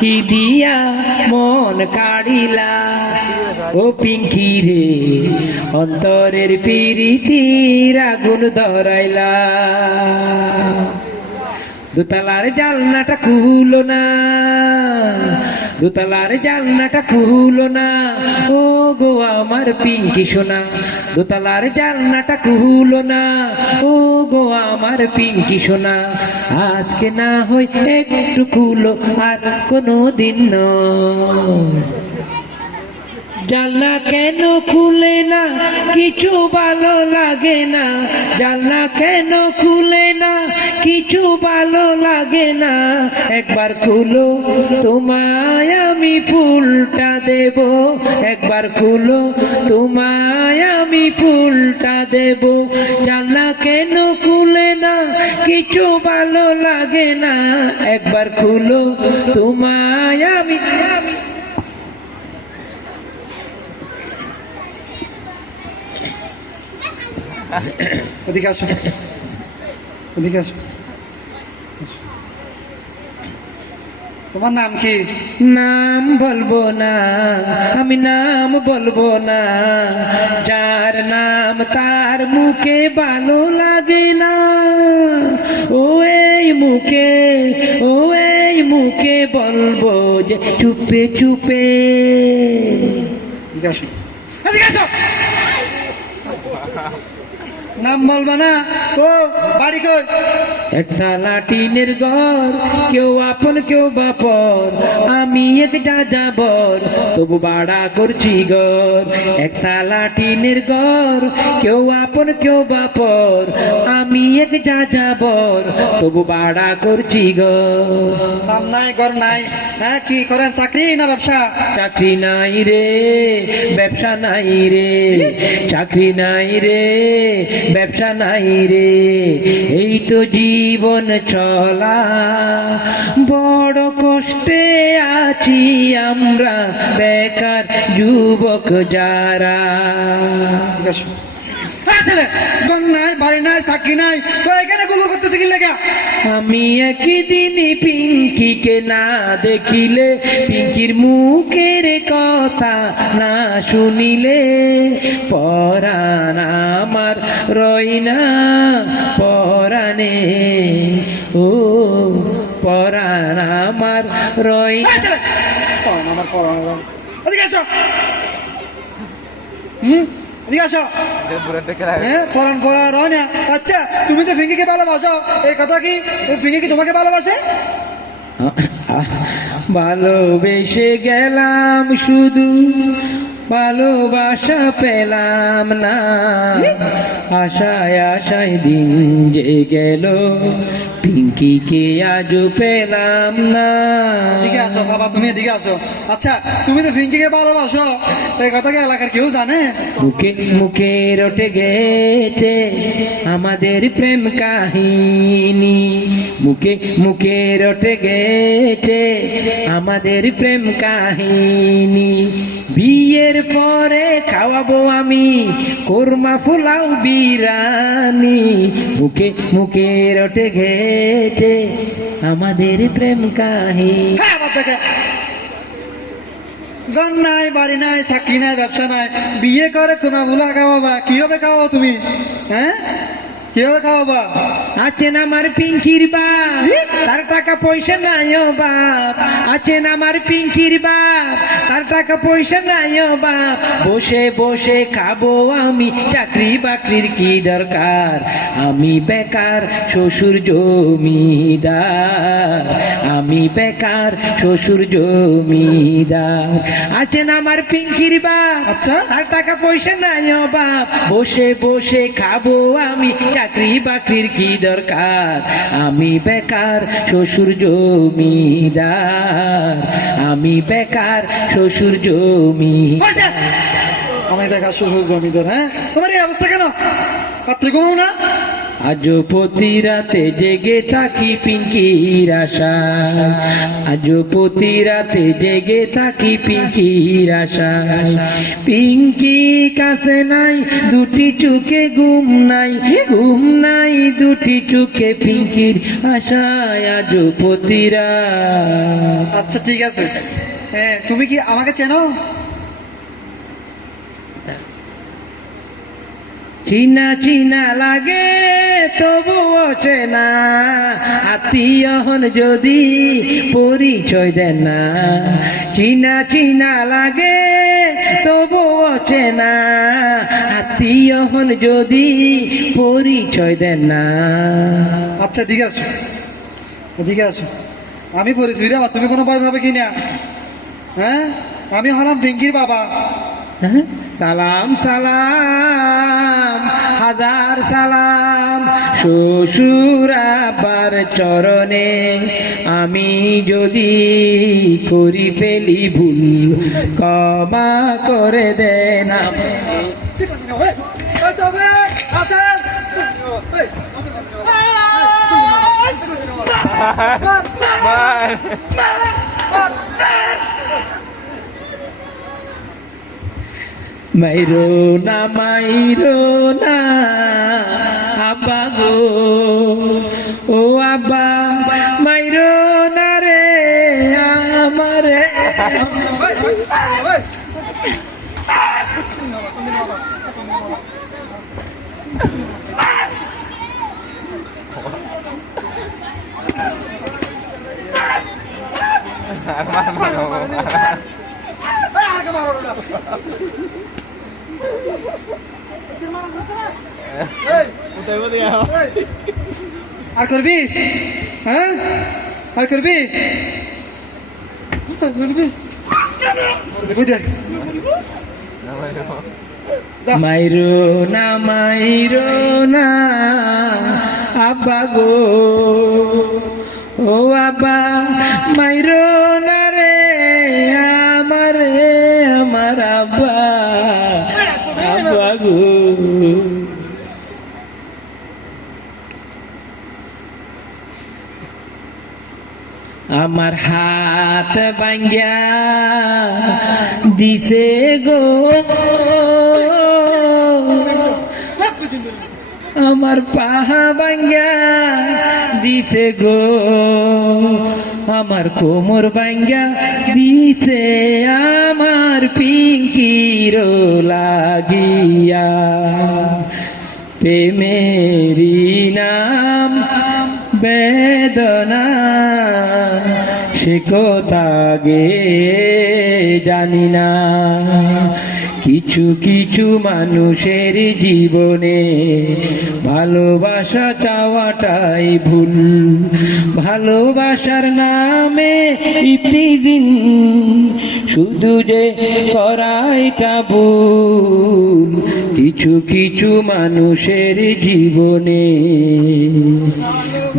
কি দিয়া মন কাড়িলা। ও পিঙ্কি রে, অন্তরের পিরিতি আগুন ধরাইলা। দোতলার জালনাটা খুলো না। দোতলার জালনাটা খুলো না। ও গো আমার পিঙ্কি সোনা, দোতলার জালনাটা খুলো না। ও গো আমার পিঙ্কি সোনা, আজকে না হই একটু খুলো আর কোনো দিন জানলা কেন খুলে না? কিছু ভালো লাগে না। জানলা কেন খুলে না? কিছু ভালো লাগে না। একবার খুলো, তোমায় আমি ফুলটা দেব। একবার খুলো, তোমায় আমি ফুলটা দেব। জানলা কেন খুলে না? কিছু ভালো লাগে না। একবার খুলো, তোমায় আমি ওদিকে আসো। তোমার নাম কি? নাম বলব না আমি নাম বলব না। যার নাম তার মুখে ভালো লাগে না। ও এই মুখে ও এই মুখে বলব যে চুপে চুপে। আসো। নাম বলবা না। তো বাড়ি কই? একটা টিনের ঘর কেউ আপন কেউ বাপর আমি এক যা যাবর তবু বাড়া করছি ঘর একটা টিনের ঘর কেউ আপন কেউ বাপর আমি এক যা যাবর তবু বাড়া করছি ঘর নাই ঘর নাই। হ্যাঁ কি করেন? চাকরি না ব্যবসা? চাকরি নাই রে ব্যবসা নাই রে চাকরি নাই রে ব্যবসা নাই রে। এই তো জীবন চলা। বড় কষ্টে আছি আমরা বেকার যুবক যারা। ছেলে নাই বাড়ি নাই চাকরি নাই তো এখানে গুলো করতেছে কি লেগে? আমি একদিন পিঙ্কিকে না দেখিলে পিঙ্কির মুখের কথা না শুনিলে পরাণ আমার রই না পরাণে। ও পরাণ আমার রই আমার পড়ান এদিকে আসো। হুম? এদিকে আসো। হ্যাঁ পড়ান পড়া রয় না। আচ্ছা তুমি তো ফিঙ্কিকে ভালোবাসো। এই কথা কি? ফিঙ্কি কি তোমাকে ভালোবাসে? ভালোবেসে গেলাম শুধু ভালোবাসা পেলাম না। আশায় আশায় দিন যে গেল পিঙ্কিকে আজও পেলাম না। এদিকে আসো বাবা তুমি এদিকে আসো। আচ্ছা তুমি তো ফিঙ্কিকে ভালোবাসো। এই কথা কি এলাকার কেউ জানে? মুখে মুখে রটে গেছে আমাদের প্রেম কাহিনী। মুখে মুখে রটে গেছে আমাদের প্রেম কাহিনী। বিয়ের পরে খাওয়াবো আমি কোরমা ফুলাও বিরানি মুখে মুখে রটে গেছে আমাদের প্রেম কাহি হ্যাঁ গান নাই, বাড়ি নাই, চাকরি নাই, ব্যবসা নাই। বিয়ে করে তোমার ভুলা খাওয়াবা। কীভাবে খাওয়াবো তুমি? হ্যাঁ? কীভাবে খাওয়াবা? আছেন আমার পিঙ্কির বাপ? তার টাকা পয়সা নাই বাপ। আছেন আমার পিঙ্কির বাপ? তার টাকা পয়সা নাই বাপ। বসে বসে খাব আমি চাকরি বাকরির কি দরকার? আমি বেকার শ্বশুর জমিদার। আমি বেকার শ্বশুর জমিদার। আছেন আমার পিঙ্কির বাপ? আচ্ছা। আর টাকা পয়সা নাই বাপ। বসে বসে খাব আমি চাকরি বাকরির কি দরকার আমি বেকার শ্বশুর জমিদার। আমি বেকার শ্বশুর জমি? আমি বেকার শ্বশুর জমিদার হ্যাঁ? তোমার এই অবস্থা কেন? রাত্রি ঘুমাও না। আজও প্রতি রাতে জেগে থাকি পিঙ্কির আশা। আজও প্রতি রাতে জেগে থাকি পিঙ্কির আশা। পিঙ্কি কাছে নাই দুটি চুকে ঘুম নাই ঘুম নাই দুটি চোখে পিঙ্কির আশায় আজও প্রতি আচ্ছা ঠিক আছে। হ্যাঁ তুমি কি আমাকে চেনো? চিনা চিনা লাগে তবুও চেনা আত্মীয় হন যদি পরিচয় দেন না। চিনা চিনা লাগে, তবুও চেনা আত্মীয় হন যদি পরিচয় দেন না। আচ্ছা ঠিক আছে ঠিক আছে আমি পরিচয় রে তুমি কোনো ভাবে কি না হ্যাঁ? আমি হলাম পিঙ্কির বাবা? সালাম সালাম হাজার সালাম শ্বশুর আবার চরণে আমি যদি করি ফেলি ভুল ক্ষমা করে দেন। মাইরো না মাইরো না, আব্বা গো। ও আব্বা, মাইরো না রে, আমারে আর করবি হ্যাঁ আর করবি? আর করবি? মাইরো না মাইরো না আব্বা গো। ও আব্বা মাইরো আমার হাত ভাঙ্গা দিছে গো। আমার পাহা ভাঙ্গা দিছে গো। আমার কোমর ভাঙ্গা দিছে, আমার পিঙ্কির লাগিয়া। প্রেমেরি নাম বেদনা সে কোথাগে জানি না। কিছু কিছু মানুষের জীবনে ভালোবাসা চাওয়াটাই ভুল। ভালোবাসার নামে ইপ্রিদিন শুধু যে করাইটা ভুল। কিছু কিছু মানুষের জীবনে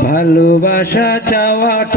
ভালোবাসা চাওয়াটা